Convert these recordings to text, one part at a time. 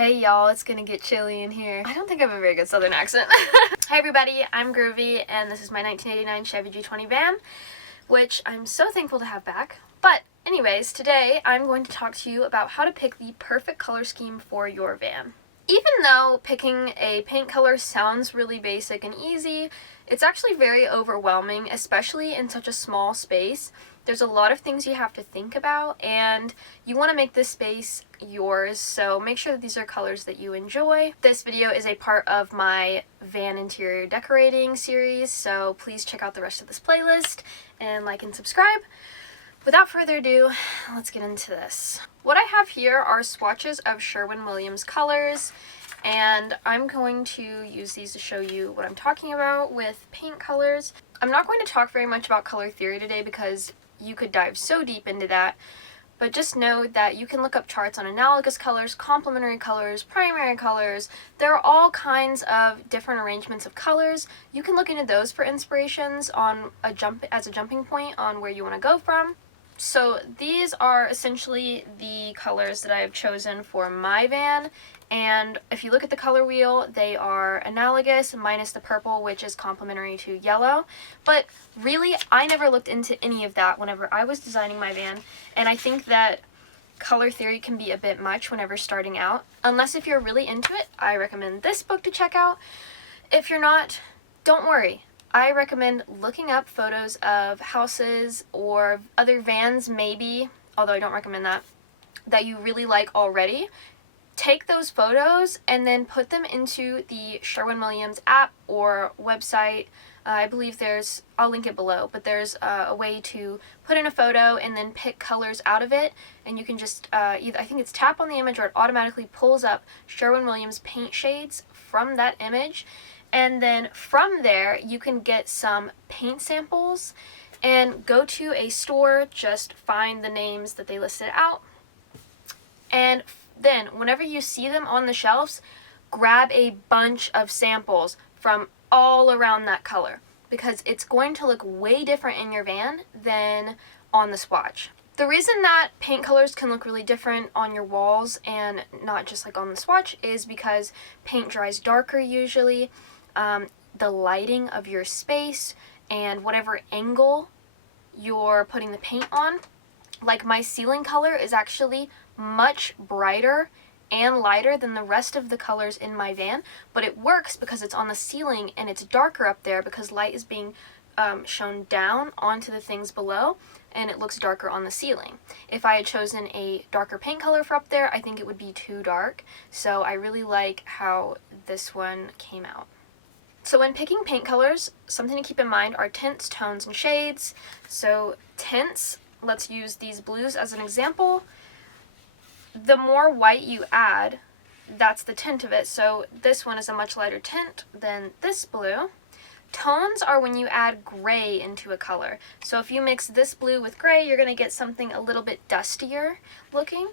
Hey y'all, it's gonna get chilly in here. I don't think I have a very good southern accent. Hi everybody, I'm Groovy, and this is my 1989 Chevy G20 van, which I'm so thankful to have back. But anyways, today I'm going to talk to you about how to pick the perfect color scheme for your van. Even though picking a paint color sounds really basic and easy, it's actually very overwhelming, especially in such a small space. There's a lot of things you have to think about, and you want to make this space yours, so make sure that these are colors that you enjoy. This video is a part of my van interior decorating series, so please check out the rest of this playlist and like and subscribe. Without further ado, let's get into this. What I have here are swatches of Sherwin-Williams colors, and I'm going to use these to show you what I'm talking about with paint colors. I'm not going to talk very much about color theory today because you could dive so deep into that, but just know that you can look up charts on analogous colors, complementary colors, primary colors. There are all kinds of different arrangements of colors. You can look into those for inspirations on as a jumping point on where you want to go from. So these are essentially the colors that I have chosen for my van, and if you look at the color wheel, they are analogous minus the purple, which is complementary to yellow. But really, I never looked into any of that whenever I was designing my van, and I think that color theory can be a bit much whenever starting out. Unless if you're really into it, I recommend this book to check out. If you're not, don't worry. I recommend looking up photos of houses or other vans maybe, although I don't recommend that you really like already. Take those photos and then put them into the Sherwin-Williams app or website. I believe I'll link it below, but there's a way to put in a photo and then pick colors out of it, and you can just I think it's tap on the image or it automatically pulls up Sherwin-Williams paint shades from that image. And then from there, you can get some paint samples and go to a store, just find the names that they listed out. And then whenever you see them on the shelves, grab a bunch of samples from all around that color, because it's going to look way different in your van than on the swatch. The reason that paint colors can look really different on your walls and not just like on the swatch is because paint dries darker usually. The lighting of your space and whatever angle you're putting the paint on. Like my ceiling color is actually much brighter and lighter than the rest of the colors in my van, but it works because it's on the ceiling and it's darker up there because light is being shown down onto the things below, and it looks darker on the ceiling. If I had chosen a darker paint color for up there, I think it would be too dark, so I really like how this one came out. So when picking paint colors, something to keep in mind are tints, tones, and shades. So tints, let's use these blues as an example. The more white you add, that's the tint of it. So this one is a much lighter tint than this blue. Tones are when you add gray into a color. So if you mix this blue with gray, you're going to get something a little bit dustier looking.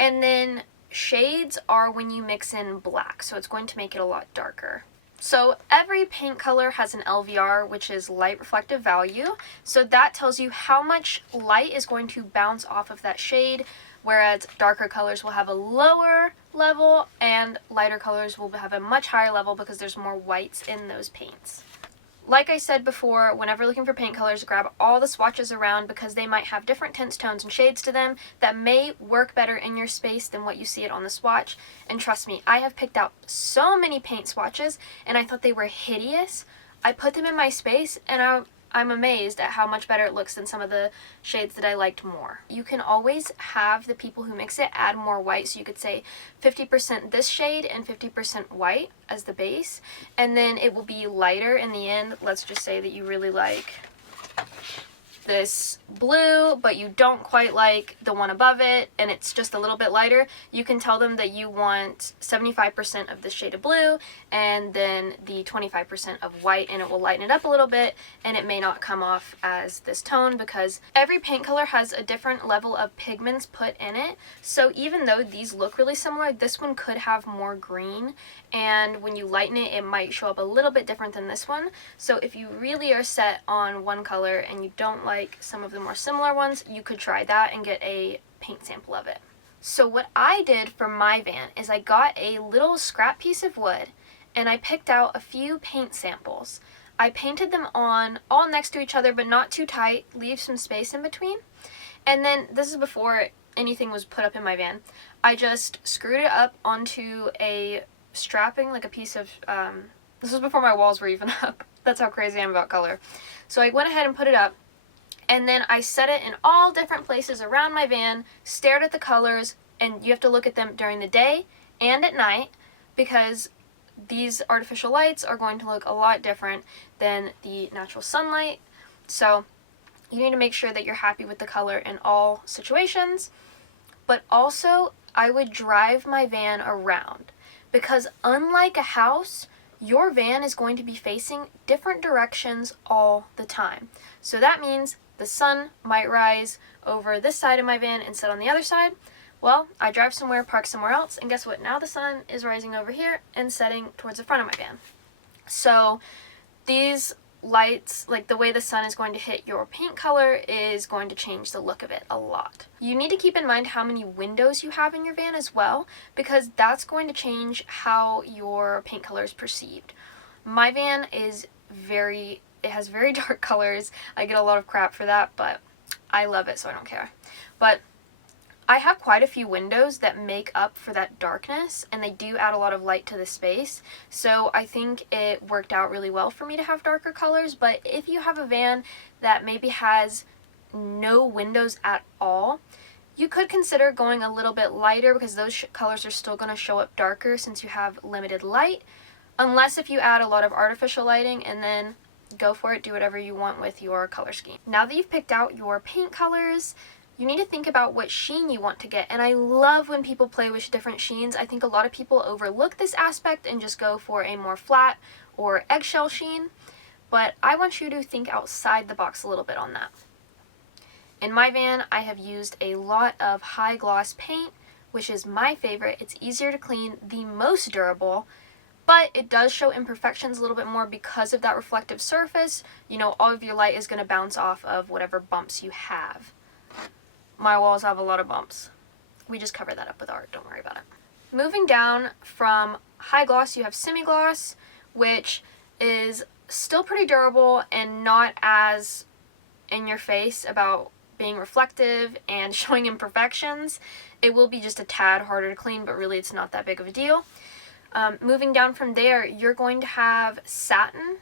And then shades are when you mix in black, so it's going to make it a lot darker. So every paint color has an LVR, which is light reflective value. So that tells you how much light is going to bounce off of that shade, whereas darker colors will have a lower level and lighter colors will have a much higher level because there's more whites in those paints. Like I said before, whenever looking for paint colors, grab all the swatches around because they might have different tints, tones, and shades to them that may work better in your space than what you see it on the swatch. And trust me, I have picked out so many paint swatches and I thought they were hideous. I put them in my space and I'm amazed at how much better it looks than some of the shades that I liked more. You can always have the people who mix it add more white, so you could say 50% this shade and 50% white as the base, and then it will be lighter in the end. Let's just say that you really like this blue, but you don't quite like the one above it, and it's just a little bit lighter. You can tell them that you want 75% of this shade of blue and then the 25% of white, and it will lighten it up a little bit, and it may not come off as this tone because every paint color has a different level of pigments put in it. So even though these look really similar, this one could have more green, and when you lighten it, it might show up a little bit different than this one. So if you really are set on one color and you don't like some of the more similar ones, you could try that and get a paint sample of it. So what I did for my van is I got a little scrap piece of wood and I picked out a few paint samples. I painted them on all next to each other, but not too tight, leave some space in between. And then, this is before anything was put up in my van, I just screwed it up onto a strapping, like a piece of, this was before my walls were even up. That's how crazy I am about color. So I went ahead and put it up, and then I set it in all different places around my van, stared at the colors, and you have to look at them during the day and at night, because these artificial lights are going to look a lot different than the natural sunlight. So you need to make sure that you're happy with the color in all situations. But also, I would drive my van around, because unlike a house, your van is going to be facing different directions all the time. So that means the sun might rise over this side of my van and set on the other side. Well, I drive somewhere, park somewhere else, and guess what? Now the sun is rising over here and setting towards the front of my van. So these lights, like the way the sun is going to hit your paint color, is going to change the look of it a lot. You need to keep in mind how many windows you have in your van as well, because that's going to change how your paint color is perceived. My van is it has very dark colors. I get a lot of crap for that, but I love it, so I don't care. But I have quite a few windows that make up for that darkness, and they do add a lot of light to the space, so I think it worked out really well for me to have darker colors. But if you have a van that maybe has no windows at all, you could consider going a little bit lighter, because those colors are still going to show up darker since you have limited light, unless if you add a lot of artificial lighting, and then go for it, do whatever you want with your color scheme. Now that you've picked out your paint colors, you need to think about what sheen you want to get. And I love when people play with different sheens. I think a lot of people overlook this aspect and just go for a more flat or eggshell sheen. But I want you to think outside the box a little bit on that. In my van, I have used a lot of high gloss paint, which is my favorite. It's easier to clean, the most durable, but it does show imperfections a little bit more because of that reflective surface. You know, all of your light is going to bounce off of whatever bumps you have. My walls have a lot of bumps. We just cover that up with art, don't worry about it. Moving down from high gloss, you have semi-gloss, which is still pretty durable and not as in your face about being reflective and showing imperfections. It will be just a tad harder to clean, but really it's not that big of a deal. Moving down from there, you're going to have satin,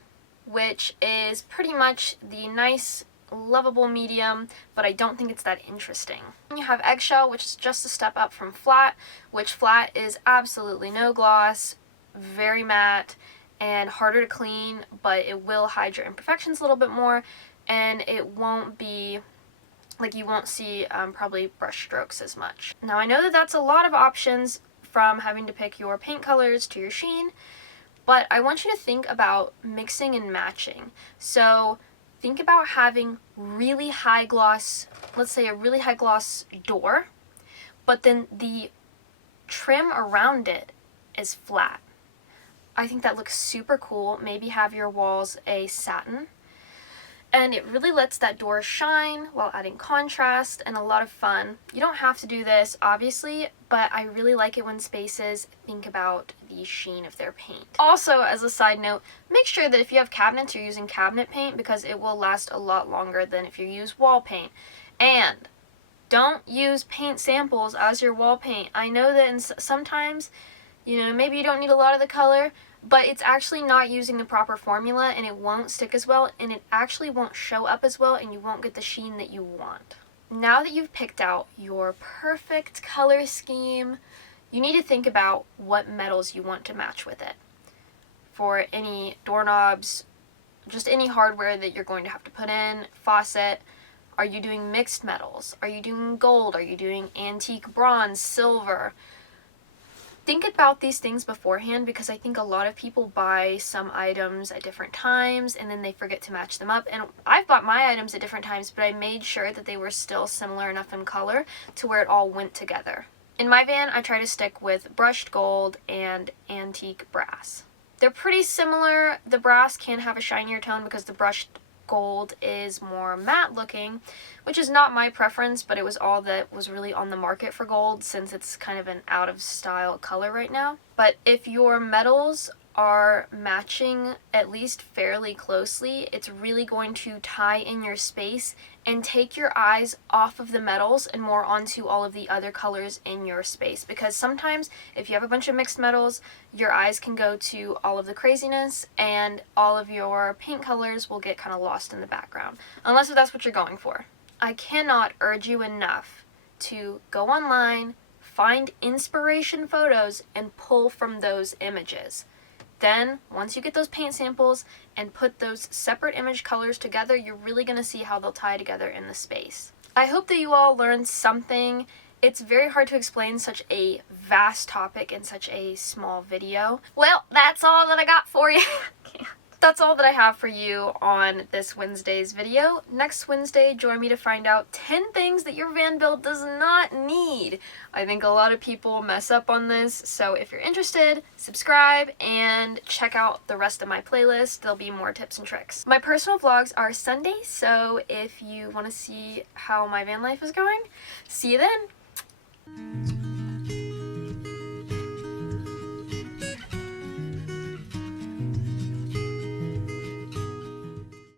which is pretty much the nice lovable medium, but I don't think it's that interesting. You have eggshell, which is just a step up from flat, which flat is absolutely no gloss, very matte, and harder to clean, but it will hide your imperfections a little bit more, and it won't be, like, you won't see probably brush strokes as much. Now I know that that's a lot of options from having to pick your paint colors to your sheen, but I want you to think about mixing and matching. So think about having really high gloss, let's say a really high gloss door, but then the trim around it is flat. I think that looks super cool. Maybe have your walls a satin, and it really lets that door shine while adding contrast and a lot of fun. You don't have to do this, obviously, but I really like it when spaces think about the sheen of their paint. Also, as a side note, make sure that if you have cabinets, you're using cabinet paint, because it will last a lot longer than if you use wall paint. And don't use paint samples as your wall paint. I know that sometimes, you know, maybe you don't need a lot of the color, but it's actually not using the proper formula, and it won't stick as well, and it actually won't show up as well, and you won't get the sheen that you want. Now that you've picked out your perfect color scheme, you need to think about what metals you want to match with it. For any doorknobs, just any hardware that you're going to have to put in, faucet, are you doing mixed metals? Are you doing gold? Are you doing antique bronze, silver? Think about these things beforehand, because I think a lot of people buy some items at different times and then they forget to match them up. And I've bought my items at different times, but I made sure that they were still similar enough in color to where it all went together. In my van, I try to stick with brushed gold and antique brass. They're pretty similar. The brass can have a shinier tone because the brushed gold is more matte looking, which is not my preference, but it was all that was really on the market for gold since it's kind of an out of style color right now. But if your metals are matching at least fairly closely, it's really going to tie in your space and take your eyes off of the metals and more onto all of the other colors in your space. Because sometimes if you have a bunch of mixed metals, your eyes can go to all of the craziness and all of your paint colors will get kind of lost in the background, unless if that's what you're going for. I cannot urge you enough to go online, find inspiration photos, and pull from those images. Then, once you get those paint samples and put those separate image colors together, you're really going to see how they'll tie together in the space. I hope that you all learned something. It's very hard to explain such a vast topic in such a small video. Well, that's all that I got for you. That's all that I have for you on this Wednesday's video. Next Wednesday, join me to find out 10 things that your van build does not need. I think a lot of people mess up on this, so if you're interested, subscribe and check out the rest of my playlist. There'll be more tips and tricks. My personal vlogs are Sunday, so if you want to see how my van life is going, see you then.